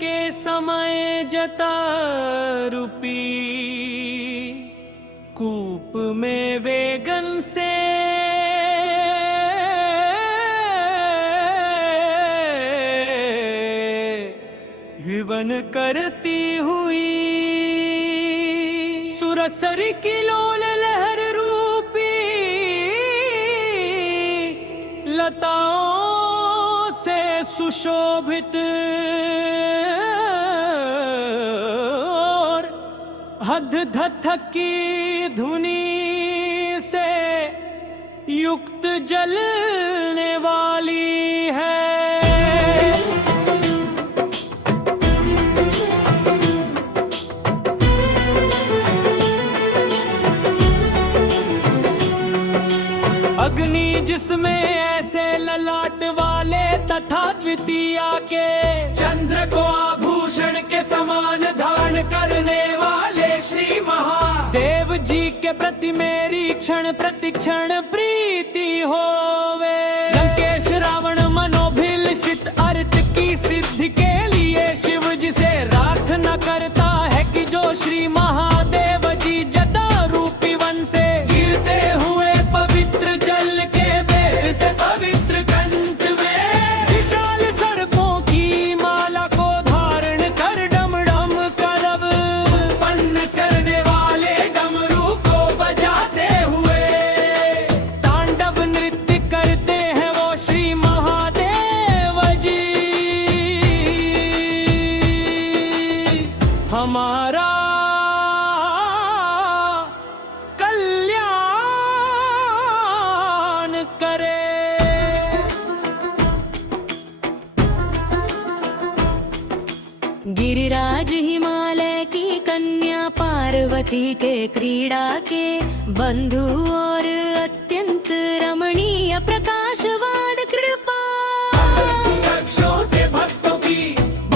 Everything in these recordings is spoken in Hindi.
के समय जता रूपी कूप में वेगन से हिवन करती हुई सुरसर की लोल लहर रूपी लताओं से सुशोभित और हद धक की धुनी से युक्त जलने वाली है। अग्नि जिसमें ऐसे ललाट वाले तथा द्वितीया के चंद्र को आभूषण के समान धारण करने वाले श्री महादेव जी के प्रति मेरी क्षण प्रतिक्षण प्रीति होवे। लंकेश रावण मनोभिलषित अर्थ की सिद्धि के लिए शिव जी से प्रार्थना करता है कि जो श्री महादेव जी जटा रूपी वन से गिरते हुए पवित्र जल के बेर से पवित्र कंठ में विशाल सर्पों की माला को धारण कर डम डम करब उत्पन्न करने वाले डमरू को बजाते हुए तांडव नृत्य करते हैं वो श्री महादेव जी। हमारा करे। गिरिराज हिमालय की कन्या पार्वती के क्रीड़ा के बंधु और अत्यंत रमणीय प्रकाशवान कृपा वृक्षों से भक्तों की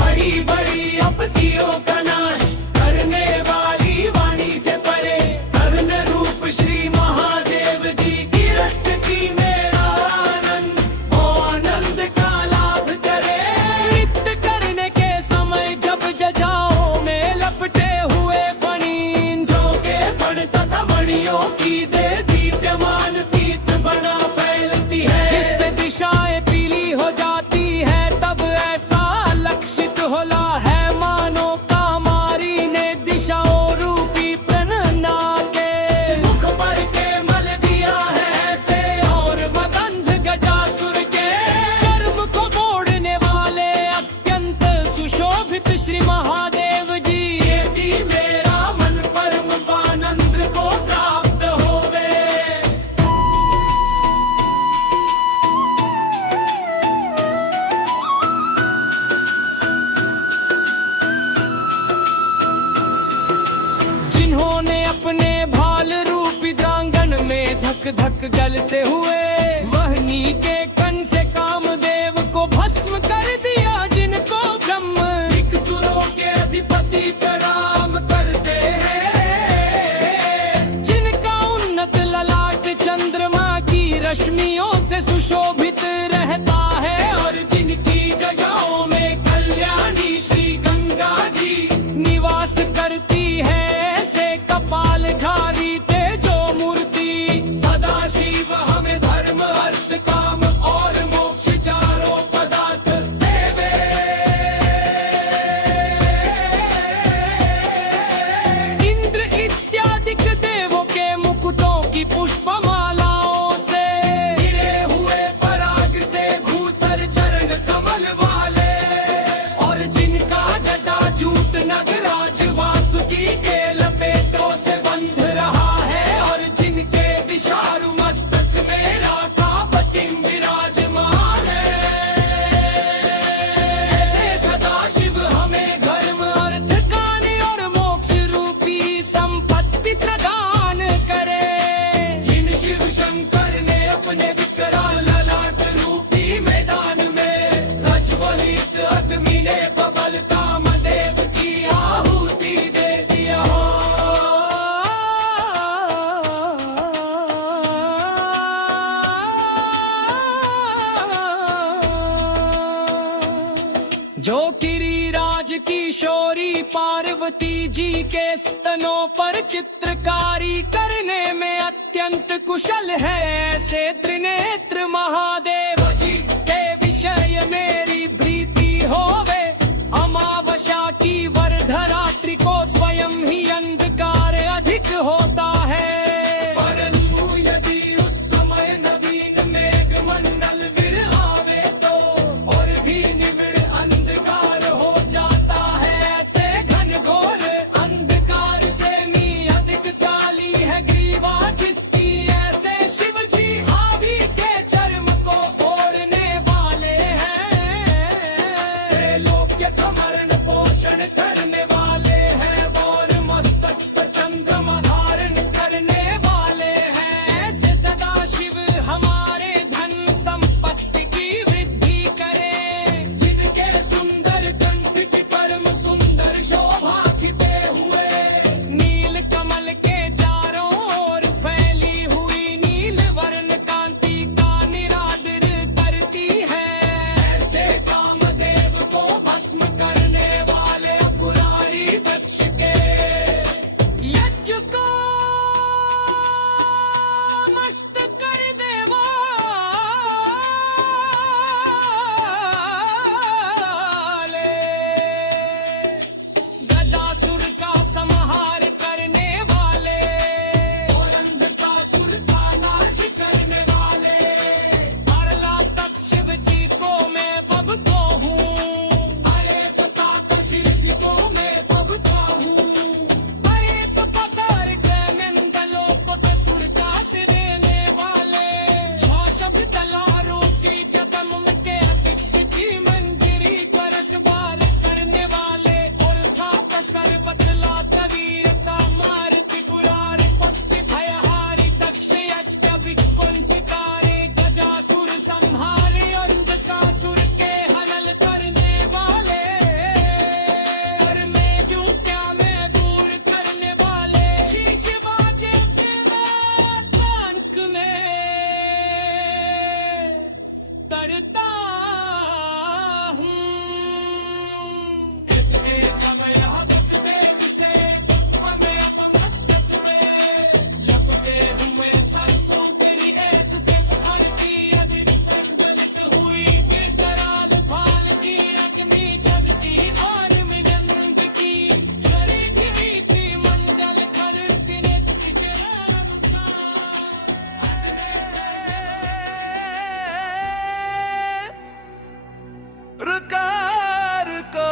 बड़ी बड़ी आपत्तियों का नाश करने वाली वाणी से परे करुण रूप श्री महादेव जी की रट की मेरा आनंद ओ आनंद का लाभ करे। नृत्य करने के समय जब जजाओं में लपटे हुए फणींद्रों के फण तथा मणियों की दे दीप्यमान पीत बना फैलती है जिससे दिशाएं पीली हो जाती है तब ऐसा लक्षित होला है मानो कामारी ने दिशाओं रूपी प्रणना के मुख पर के मल दिया है ऐसे और मगंध गजासुर के चर्म को मोड़ने वाले अत्यंत सुशोभित श्री महादेव जी यदि मेरा मन परम आनंद को प्राप्त होवे। जिन्होंने अपने भाल रूपी द्रांगन में धक धक जलते हुए वहनी के कण से कामदेव को भस्म कर दिया जिनको ब्रह्म दिक्सुरों के अधिपति प्रणाम करते हैं जिनका उन्नत ललाट चंद्रमा की रश्मियों से सुशोभित रहता है और जिनकी जगहों में कल्याणी श्री गंगा जी निवास करती है ऐसे कपालधारी तेजो मूर्ति सदा शिव हमें धर्म अर्थ काम और मोक्ष चारों पदार्थ देवे। इंद्र इत्यादि देवों के मुकुटों की पुष्पमालाओं से गिरे हुए पराग से भूसर चरण कमल वाले और जिनका जटा जूट नगराज वासुकी के लपेटों से बंध रहा है और जिनके विशाल मस्तक में राका पतिंग विराजमान है ऐसे सदाशिव हमें धर्म अर्थ काने और मोक्ष रूपी संपत्ति प्रदान करे। जिन शिव शंकर ने अपने विकराल ललाट रूपी मैदान में प्रज्वलित अग्नि ने बबल कामदेव की आहुति दे दिया हो। जो गिरिराज किशोरी पार्वती जी के स्तनों पर चित्रकारी करने में अत्यंत कुशल है। ऐसे त्रिनेत्र महादेव जी के विषय मेरी प्रीति होवे। अमावस्या की वर्धरात्रि को स्वयं ही अंधकार अधिक होता है, परंतु यदि उस समय नवीन मेघ मंडल विर आवे तो और भी निविड़ अंधकार हो जाता है। ऐसे घनघोर अंधकार से मी अधिक काली है ग्रीवा जिसकी, ऐसे शिव जी हावी के चर्म को ओढ़ने वाले हैं। त्रैलोक्य का मरण पोषण करने वाले हैं और मस्तक पर चंद्रमा धारण करने वाले हैं। ऐसे सदा शिव हमारे धन संपत्ति की वृद्धि करें, जिनके सुंदर कंठ की परम सुंदर शोभा खिते हुए नील कमल के चारों ओर फैली हुई नील वर्ण कांति का निरादर करती है। ऐसे कामदेव को भस्म करने वाले पुरारी दक्ष के यज्ञ को मस्त कर देवा। गजासुर का संहार करने वाले और अंधकासुर का नाश करने वाले अरला तक शिव जी को मैं बबको हूँ। अरे बता कशिर जी को मैं बबका हूँ। अरे तो पतार के नंदलों को तुड़का से देने वाले छह शब्द तलारों की जगम के अध्यक्ष की मंजरी परस बार करने वाले और था कसर बदला तवीर का मार त्रिपुरार पत्ति भयहारी दक्ष यज कभी कौन सितारे गजासुर संहारे अंधकासुर के हनन करने वाले और मैं जो क्या मैं दूर करने वाले शीश बाजे तेरा तानकने तरता हूँ। कितने समय हदकते से हमें अब मस्तक में लगते हूँ मैं संतों तेरी ऐस से हरती अधिक प्रज्वलित हुई बेकराल फाल की रगमी चमकी और मिनंद की खरी थी मंडल करती नेत्र के अनुसार। प्रकार को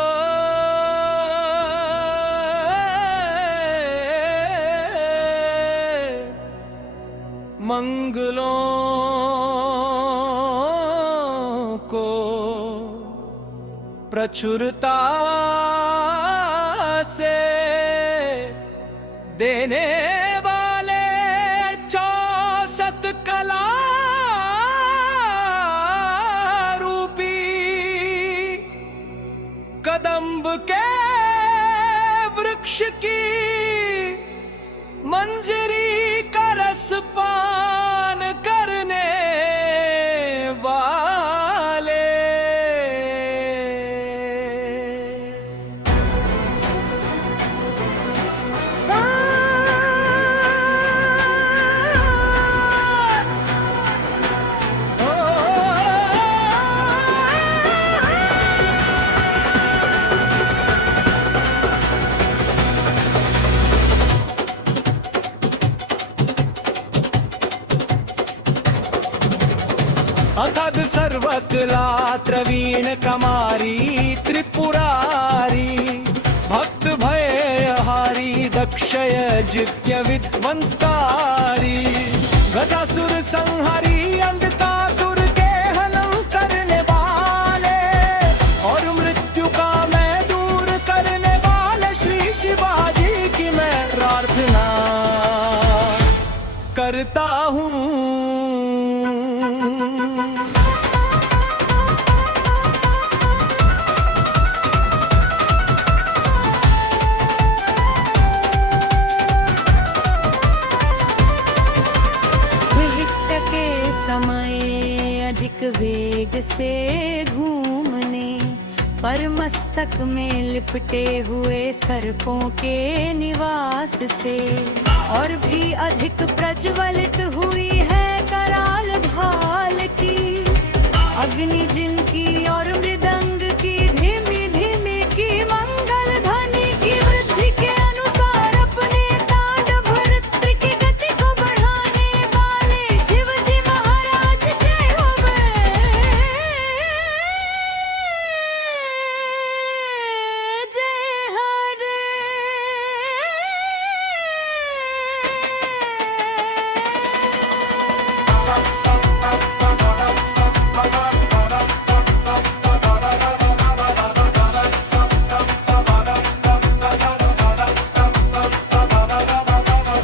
मंगलों को प्रचुरता से देने वाले 64 कला रूपी कदम्ब के वृक्ष की मंजरी का रस पान करने वाले अथद सर्वकला प्रवीण कमारी त्रिपुरारी भक्त भयहारी दक्षयज्ञ विध्वंसकारी गदासुर संहारी अंधकासुर के हनन करने वाले और मृत्यु का मैं दूर करने वाले श्री शिवाजी की मैं प्रार्थना करता हूँ। समय अधिक वेग से घूमने पर मस्तक में लिपटे हुए सर्पों के निवास से और भी अधिक प्रज्वलित हुई है कराल भाल की अग्नि जिनकी और मृदंग की धीमी धीमी की मंगल ध्वनि की वृद्धि के अनुसार अपने तांडव नृत्य की गति को बढ़ाने वाले शिव जी महाराज जय हो जय हरे।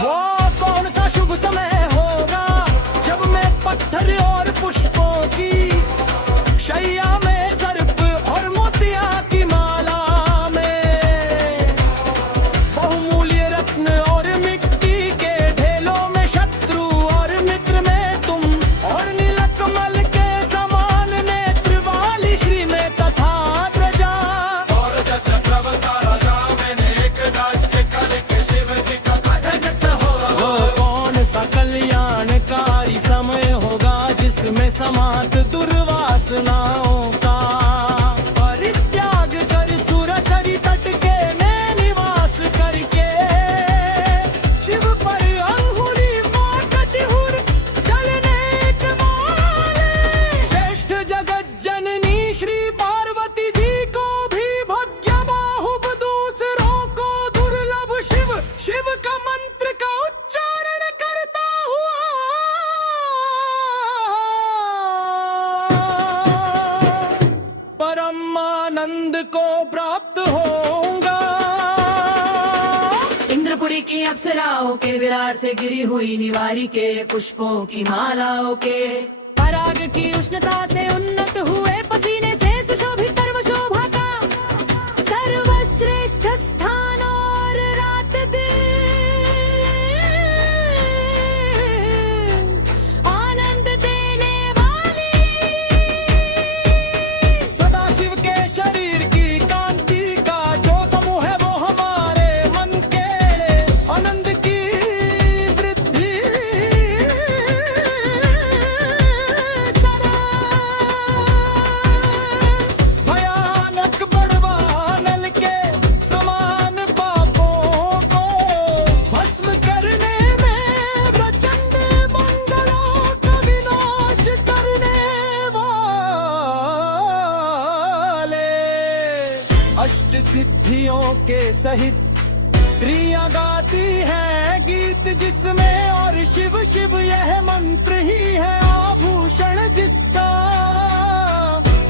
वो कौन सा शुभ समय होगा जब मैं पत्थर और पुष्पों की शैया में सर्प और मोतिया की माला में बहुमूल्य रत्न और मिट्टी के ढेलों में शत्रु और मित्र में तुम और नीलकमल के समान नेत्र वाली श्री में तथा प्रजा और चक्रवर्ती राजा मैंने एक दास के काले के शिव जी का भजन हो वो कौन सा कल्याणकारी समय होगा जिसमें समाप्त दुर्वासनाओं का परित्याग कर सुरसरी तट के में निवास करके शिव पर अंगुली मारती हुर चलने के माले श्रेष्ठ जगत जननी श्री पार्वती जी को भी भग्य बाहुब दूसरों को दुर्लभ शिव शिव का मंत्र का उच्चारण करता हुआ परमानंद को प्राप्त होऊंगा। इंद्रपुरी की अप्सराओं के विरार से गिरी हुई निवारी के पुष्पों की मालाओं के पराग की उष्णता से उन्नत हुए पसीने से सुशोभित सर्व शोभा का सर्वश्रेष्ठ स्थान और रात दिन आनंद देने वाली सदाशिव के शरीर की कांति का जो समूह है वो हमारे मन के आनंद की वृद्धि भयानक बड़वानल के समान पापों को भस्म करने में प्रचंड मंगलों का विनाश करने वाले अष्ट सिद्धियों के सहित प्रिया गाती है गीत जिसमें और शिव शिव यह मंत्र ही है आभूषण जिसका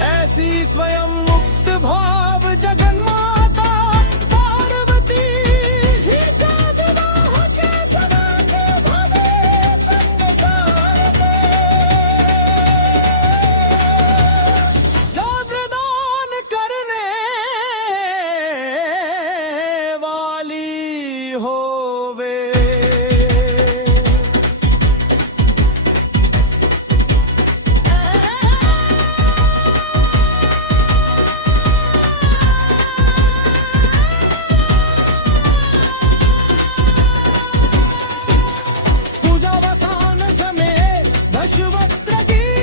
ऐसी स्वयं मुक्त भाव जगन माता पार्वती जी का विवाह के समान भवे संसार में जा प्रदान करने वाली होवे। पूजा वसान समय दशवक्त्र गीता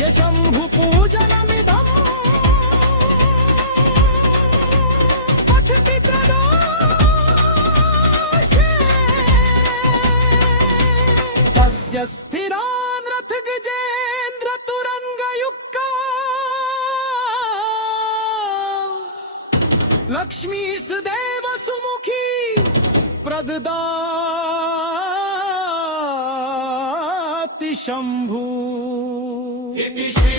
ये शंभु पूजनमिदम् पठति प्रदोषे तस्य स्थिरान् रथ गजेन्द्र तुरंगयुक्ता लक्ष्मी सदैव सुमुखी प्रददाति शंभु। इति श्री